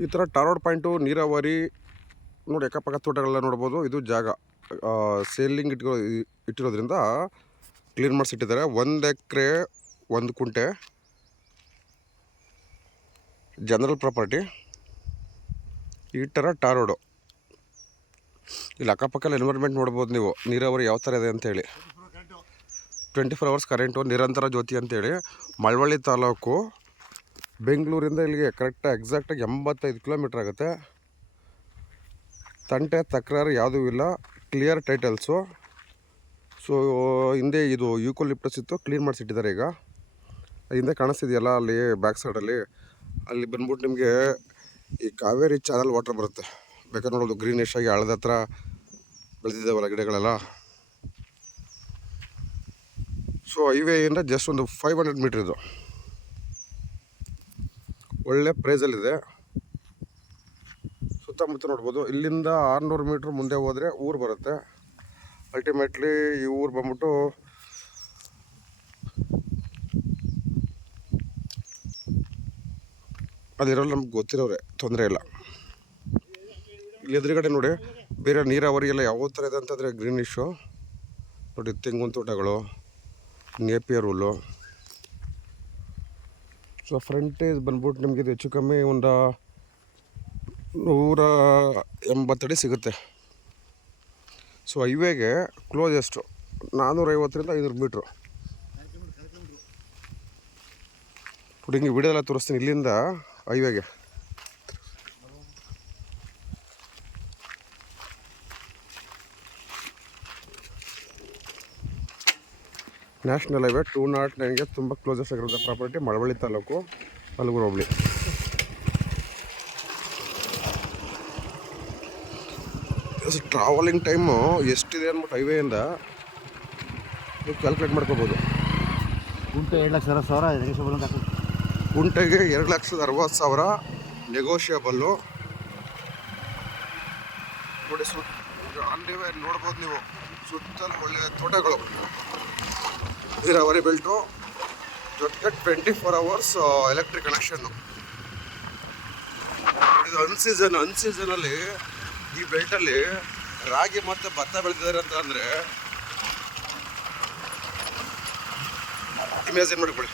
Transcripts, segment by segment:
ಈ ಥರ ಟಾರೋಡ್ ಪಾಯಿಂಟು ನೀರಾವರಿ ನೋಡಿ, ಅಕ್ಕಪಕ್ಕ ತೋಟಗಳೆಲ್ಲ ನೋಡ್ಬೋದು. ಇದು ಜಾಗ ಸೇಲಿಂಗ್ ಇಟ್ಟಿರೋದ್ರಿಂದ ಕ್ಲೀನ್ ಮಾಡಿಸಿಟ್ಟಿದ್ದಾರೆ. 1 ಎಕರೆ 1 ಕುಂಟೆ ಜನರಲ್ ಪ್ರಾಪರ್ಟಿ. ಈ ಥರ ಟಾರೋಡು ಇಲ್ಲಿ ಅಕ್ಕಪಕ್ಕ ಎನ್ವೈರ್ಮೆಂಟ್ ನೋಡ್ಬೋದು ನೀವು. ನೀರಾವರಿ ಯಾವ ಥರ ಇದೆ ಅಂತೇಳಿ. 24 hours ಕರೆಂಟು, ನಿರಂತರ ಜ್ಯೋತಿ ಅಂತೇಳಿ. ಮಳವಳ್ಳಿ ತಾಲೂಕು, ಬೆಂಗಳೂರಿಂದ ಇಲ್ಲಿಗೆ ಕರೆಕ್ಟಾಗಿ ಎಕ್ಸಾಕ್ಟಾಗಿ 85 ಕಿಲೋಮೀಟ್ರ್ ಆಗುತ್ತೆ. ತಂಟೆ ತಕರಾರು ಯಾವುದೂ ಇಲ್ಲ, ಕ್ಲಿಯರ್ ಟೈಟಲ್ಸು. ಸೊ ಹಿಂದೆ ಇದು ಯೂಕೋಲಿಪ್ಟಸ್ ಇತ್ತು, ಕ್ಲೀನ್ ಮಾಡಿಸಿಟ್ಟಿದ್ದಾರೆ ಈಗ. ಹಿಂದೆ ಕಾಣಿಸ್ತಿದೆಯಲ್ಲ ಅಲ್ಲಿ ಬ್ಯಾಕ್ ಸೈಡಲ್ಲಿ, ಅಲ್ಲಿ ಬಂದ್ಬಿಟ್ಟು ನಿಮಗೆ ಈ ಕಾವೇರಿ ಚಾನಲ್ ವಾಟರ್ ಬರುತ್ತೆ. ಬೇಕಾದ್ರೆ ನೋಡೋದು ಗ್ರೀನಿಶ್ ಆಗಿ ಹಳದ ಹತ್ರ ಬೆಳೆದಿದ್ದಾವಲ್ಲ ಗಿಡಗಳೆಲ್ಲ. ಸೊ ಹೈವೇಯಿಂದ ಜಸ್ಟ್ ಒಂದು 500 ಮೀಟ್ರ್ ಇದು. ಒಳ್ಳೆ ಪ್ರೈಸಲ್ಲಿದೆ. ಸುತ್ತಮುತ್ತ ನೋಡ್ಬೋದು. ಇಲ್ಲಿಂದ 600 ಮೀಟ್ರ್ ಮುಂದೆ ಹೋದರೆ ಊರು ಬರುತ್ತೆ. ಅಲ್ಟಿಮೇಟ್ಲಿ ಈ ಊರು ಬಂದ್ಬಿಟ್ಟು ಅದಿರೋಲ್ಲ, ನಮ್ಗೆ ಗೊತ್ತಿರೋರೆ, ತೊಂದರೆ ಇಲ್ಲ. ಇಲ್ಲಿ ಎದುರುಗಡೆ ನೋಡಿ, ಬೇರೆ ನೀರಾವರಿ ಎಲ್ಲ ಯಾವ ಥರ ಇದೆ ಅಂತಂದರೆ ಗ್ರೀನಿಶು ನೋಡಿ. ತೆಂಗಿನ ತೋಟಗಳು, ನೇಪಿಯರ್ ಹುಲ್ಲು. ಸೊ ಫ್ರಂಟೇಜ್ ಬಂದ್ಬಿಟ್ಟು ನಿಮಗೆ ಹೆಚ್ಚು ಕಮ್ಮಿ ಒಂದು 180 ಅಡಿ ಸಿಗುತ್ತೆ. ಸೊ ಹೈವೇಗೆ ಕ್ಲೋಸೆಸ್ಟು 450ರಿಂದ 500 ಮೀಟ್ರು. ನೋಡಿ ಹಿಂಗೆ ವಿಡಿಯೋ ಎಲ್ಲ ತೋರಿಸ್ತೀನಿ ಇಲ್ಲಿಂದ ಹೈವೇಗೆ. ನ್ಯಾಷನಲ್ ಹೈವೇ 209ಗೆ ತುಂಬ ಕ್ಲೋಸೆಸ್ಟ್ ಆಗಿರೋದು ಪ್ರಾಪರ್ಟಿ. ಮಳವಳ್ಳಿ ತಾಲೂಕು, ಹಲಗೂರು ಹೋಬಳಿ. ಟ್ರಾವೆಲಿಂಗ್ ಟೈಮು ಎಷ್ಟಿದೆ ಅಂದ್ಬಿಟ್ಟು ಹೈವೇಯಿಂದ ನೀವು ಕ್ಯಾಲ್ಕುಲೇಟ್ ಮಾಡ್ಕೋಬೋದು. ಗುಂಟೆ 2,60,000 ಗುಂಟೆಗೆ 2,60,000 ನೆಗೋಷಿಯಬಲ್ಲು. ನೋಡಿ ಆನ್ ದಿ ವೇ ನೋಡ್ಬೋದು ನೀವು. ಸುತ್ತಲೂ ಒಳ್ಳೆಯ ತೋಟಗಳು, ನೀರಾವರಿ ಬೆಲ್ಟು, ಜೊತೆಗೆ 24 hours ಎಲೆಕ್ಟ್ರಿಕ್ ಕನೆಕ್ಷನ್ನು. ಇದು ಅನ್ಸೀಸನಲ್ಲಿ ಈ ಬೆಲ್ಟಲ್ಲಿ ರಾಗಿ ಮತ್ತು ಭತ್ತ ಬೆಳೆದಿದ್ದಾರೆ ಅಂತ ಅಂದರೆ ಇಮ್ಯಾಜಿನ್ ಮಾಡಿಕೊಳ್ಳಿ.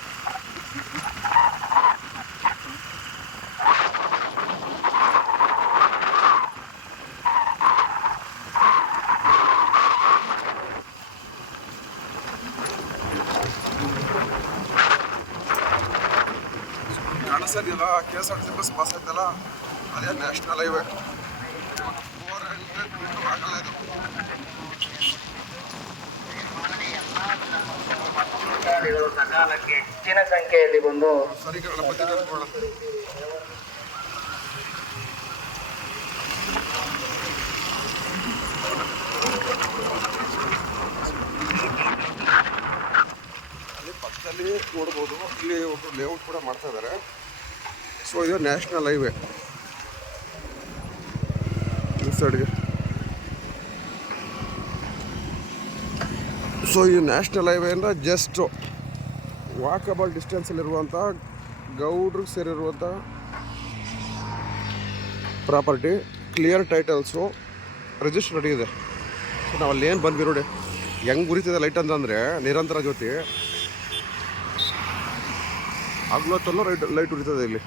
ಕಾಣಿಸೋದಿಲ್ಲ, KSRTC ಬಸ್ ಪಾಸ್ ಆಯ್ತಲ್ಲ, ಅದೇ ನ್ಯಾಷನಲ್ ಹೈವೇ. 400 ಮೀಟರ್ ಆಗಲ್ಲ ಇದು. ಸಕಾಲಕ್ಕೆ ಹೆಚ್ಚಿನ ಸಂಖ್ಯೆಯಲ್ಲಿ ಬಂದು ಸರಿ ಬಂದಿದೆ. ಅಲ್ಲಿ ಪಕ್ಕದಲ್ಲಿ ನೋಡ್ಬೋದು, ಇಲ್ಲಿ ಒಬ್ಬರು ಲೇಔಟ್ ಕೂಡ ಮಾಡ್ತಾ ಇದ್ದಾರೆ. ಸೊ ಇದು ನ್ಯಾಷನಲ್ ಹೈವೇ ಈ ಸೈಡ್ಗೆ. ಸೊ ಈ ನ್ಯಾಷನಲ್ ಹೈವೇಯಿಂದ ಜಸ್ಟ್ ವಾಕಬಲ್ ಡಿಸ್ಟೆನ್ಸಲ್ಲಿರುವಂಥ ಗೌಡ್ರಿಗೆ ಸೇರಿರುವಂಥ property. Clear titles, register ready ಇದೆ. ಸೊ ನಾವು ಅಲ್ಲಿ ಏನು ಬಂದ್ವಿ ನೋಡಿ, ಹೆಂಗೆ ಉರಿತಿದೆ ಲೈಟ್ ಅಂತಂದರೆ ನಿರಂತರ ಜ್ಯೋತಿ. ಹಗಲೊತ್ತಲ್ಲೂ ಲೈಟ್ ಉರಿತದೆ ಇಲ್ಲಿ.